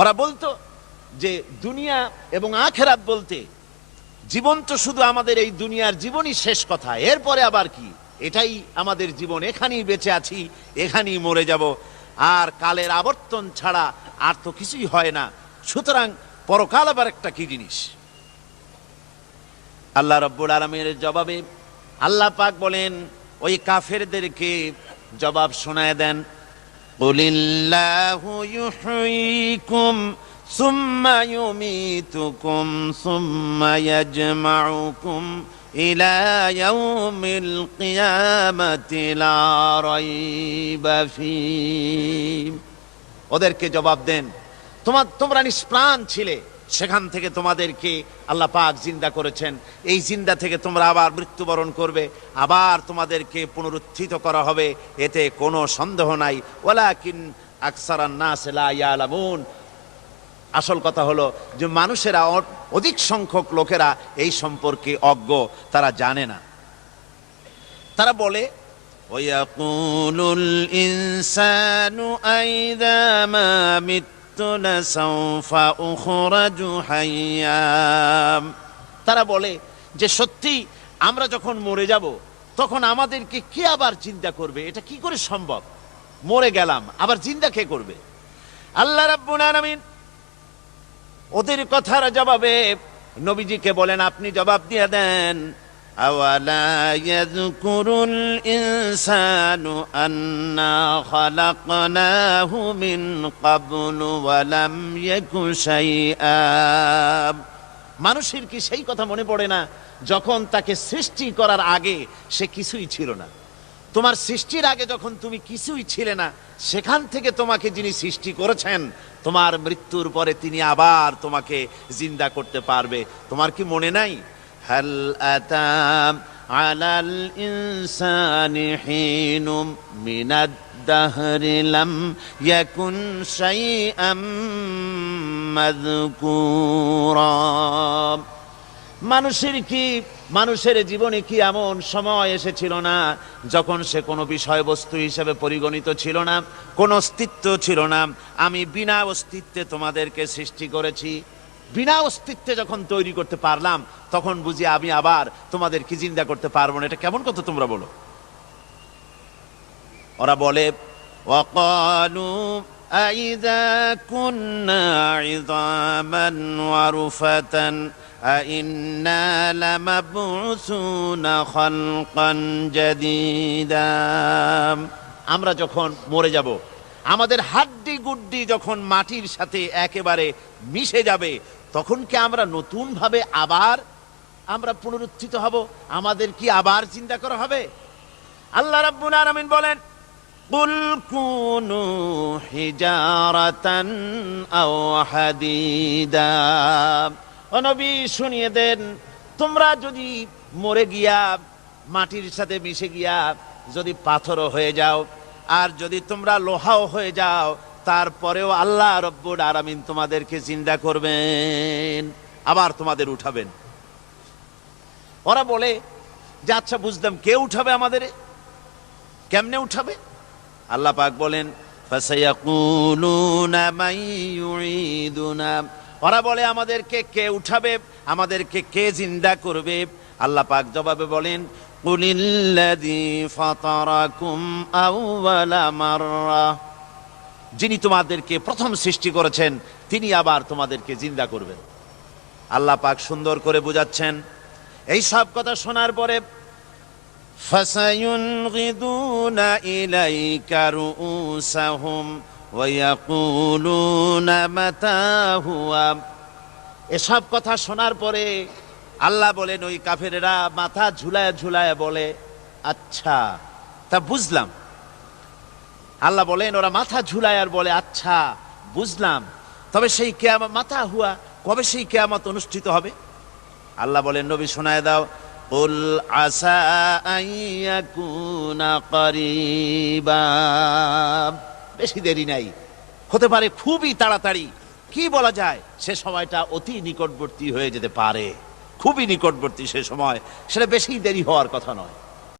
ওরা বলতো যে দুনিয়া এবং আখিরাত বলতে জীবন তো শুধু আমাদের এই দুনিয়ার জীবনই শেষ কথা, এরপরে আবার কি, এটাই আমাদের জীবন, এখানেই বেঁচে আছি, এখানেই মরে যাব, আর কালের আবর্তন ছাড়া আর তো কিছুই হয় না। সুতরাং পরকাল আবার একটা কি জিনিস। আল্লাহ রাব্বুল আলামিনের জবাবে আল্লাহ পাক বলেন, ওই কাফেরদেরকে জবাব শোনায় দেন, কুলিল্লাহু ইউহয়িকুম সুম্মা ইউমীতুকুম সুম্মা ইয়াজমাউকুম ইলা ইয়াউমিল কিয়ামাতি লা রাইবা ফীহ। ওদেরকে জবাব দেন, তোমরা নিষ্প্রাণ ছিলে, সেখান থেকে তোমাদেরকে আল্লাহ পাক জিন্দা করেছেন, এই জিন্দা থেকে তোমরা আবার মৃত্যুবরণ করবে, আবার তোমাদেরকে পুনরুত্থিত করা হবে, এতে কোনো সন্দেহ নাই। ওয়ালাকিন আকসারান নাস লা ইয়ালামুন। আসল কথা হলো যে মানুষেরা, অধিক সংখ্যক লোকেরা এই সম্পর্কে অজ্ঞ, তারা জানে না। তারা বলে, ওয়ায়াকুলুল ইনসানু আইযা মা লাসাউফা উখরাজু হাইয়া। তারা বলে যে সত্যি আমরা যখন মরে যাব তখন আমাদেরকে কে আবার চিন্তা করবে, এটা কি করে সম্ভব, মরে গেলাম আবার চিন্তা কে করবে। আল্লাহ রাব্বুল আলামিন ওদের কথার জবাবে নবীজিকে বলেন, আপনি জবাব দিয়ে দেন, আওয়ালা ইয়াযকুরুল ইনসানু আন্না খালাকনাহু মিন ক্বাবলু ওয়া লাম ইয়াকু শাইআ। মানুষের কি সেই কথা মনে পড়ে না যখন তাকে সৃষ্টি করার আগে সে কিছুই ছিল না? তোমার সৃষ্টির আগে যখন তুমি কিছুই ছিলে না, সেখান থেকে তোমাকে যিনি সৃষ্টি করেছেন, তোমার মৃত্যুর পরে তিনি আবার তোমাকে জিন্দা করতে পারবে। তোমার কি মনে নাই, হাল আতা আলাল ইনসানি হিনুম মিনাদ দাহরি লাম ইয়াকুন শাইআম মাযকুরা। মানুষের জীবনে কি এমন সময় এসেছিল না যখন সে কোনো বিষয়বস্তু হিসেবে পরিগণিত ছিল না, কোনো অস্তিত্ব ছিল না? আমি বিনা অস্তিত্বে তোমাদেরকে সৃষ্টি করেছি, বিনা অস্তিত্বে যখন তৈরি করতে পারলাম তখন বুঝি আমি আবার তোমাদেরকে জিন্দা করতে পারবো না? এটা কেমন কথা তোমরা বলো? ওরা বলে, ওয়াকালু আইযা কুন্না ইযামান ওয়া রুফাতান আইন্না লামাবউসুনা খালকান জাদীদা। আমরা যখন মরে যাব, আমাদের হাড্ডি গুড্ডি যখন মাটির সাথে একেবারে মিশে যাবে, তখন কি আমরা নতুন ভাবে আবার আমরা পুনরুত্থিত হব? আমাদের কি আবার চিন্তা করা হবে? আল্লাহ রাব্বুল আলামিন বলেন, কুল কুনু হিজারাতান আও হাদিদা। ও নবী, শুনিয়ে দেন, তোমরা যদি মরে গিয়া মাটির সাথে মিশে গিয়া যদি পাথরও হয়ে যাও, আর যদি তোমরা লোহাও হয়ে যাও, তারপরেও আল্লাহ রব্বুল আলামিন তোমাদেরকে জিন্দা করবেন, আবার তোমাদের উঠাবেন। ওরা বলে যে আচ্ছা বুঝলাম, কে উঠাবে আমাদের, কেমনে উঠাবে? আল্লাহ পাক বলেন, ফাসায়াকুলুনা মান ইউঈদুনা। ওরা বলে আমাদেরকে কে উঠাবে, আমাদেরকে কে জিন্দা করবে? আল্লাহ পাক জবাবে বলেন, কুলিল্লাযী ফাতারাকুম আউওয়ালা মাররা। যিনি তোমাদেরকে প্রথম সৃষ্টি করেছেন তিনি আবার তোমাদেরকে জিন্দা করবেন। আল্লাহ পাক সুন্দর করে বুঝাচ্ছেন। এই সব কথা শোনার পরে ফাসায়ুনগিদুনা ইলাইকা রুউসাহুম ওয়া ইয়াকুলুনা মাতা হুয়া। এসব কথা শোনার পরে আল্লাহ বলেন, ওই কাফেরেরা মাথা ঝুলায় ঝুলায় বলে, আচ্ছা তা বুঝলাম। আল্লাহ বলেন, ওরা মাথা ঝুলায় আর বলে, আচ্ছা বুঝলাম, তবে সেই কিয়ামত, মাতা হুয়া, কবে সেই কিয়ামত অনুষ্ঠিত হবে? আল্লাহ বলেন, নবী শোনায় দাও, কুল আসা আইয়াকুনা করিবা। বেশি দেরি নাই, হতে পারে খুবই তাড়াতাড়ি। কি বলা যায়, সে সময়টা অতি নিকটবর্তী হয়ে যেতে পারে, খুবই নিকটবর্তী সে সময়, সেটা বেশি দেরি হওয়ার কথা নয়।